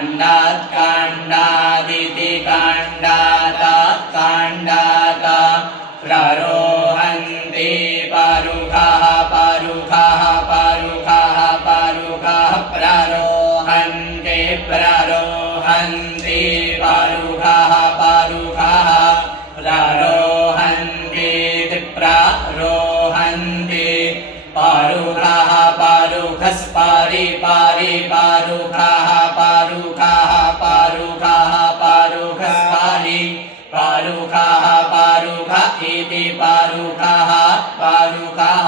काण्डात् काण्डादिति काण्डातात् काण्डात प्ररोहन्ति परुखः परुखः परुखः परुखः प्ररोहन्ति प्ररोहन्ति परुखः परुखः प्ररोहन्ति प्ररोहन्ति परुखः परुखस्परि परि परुखः परुखः परुखः परुखस्परि परुखः परुख इति परुखः परुखः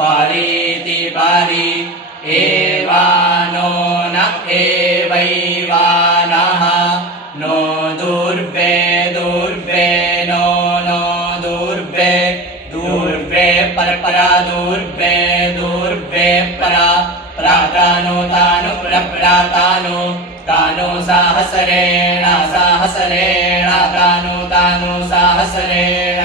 परीति परि एवानो न एवैवानः नो दूर्वे दूर्वे नो नो दूर्वे दूर्वे परपरा दूर्वे दूर्वे परा प्रातानो तानु प्रप्रातानो तानो सहस्रेण सहस्रेण तानु तानु सहस्रेण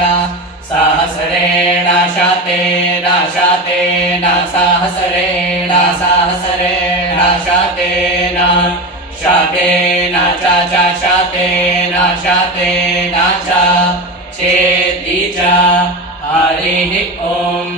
सहस्रेण शतेन शतेन सहस्रेण सहस्रेण शतेन शतेन च शतेन शतेन च चेति च हरिः ॐ।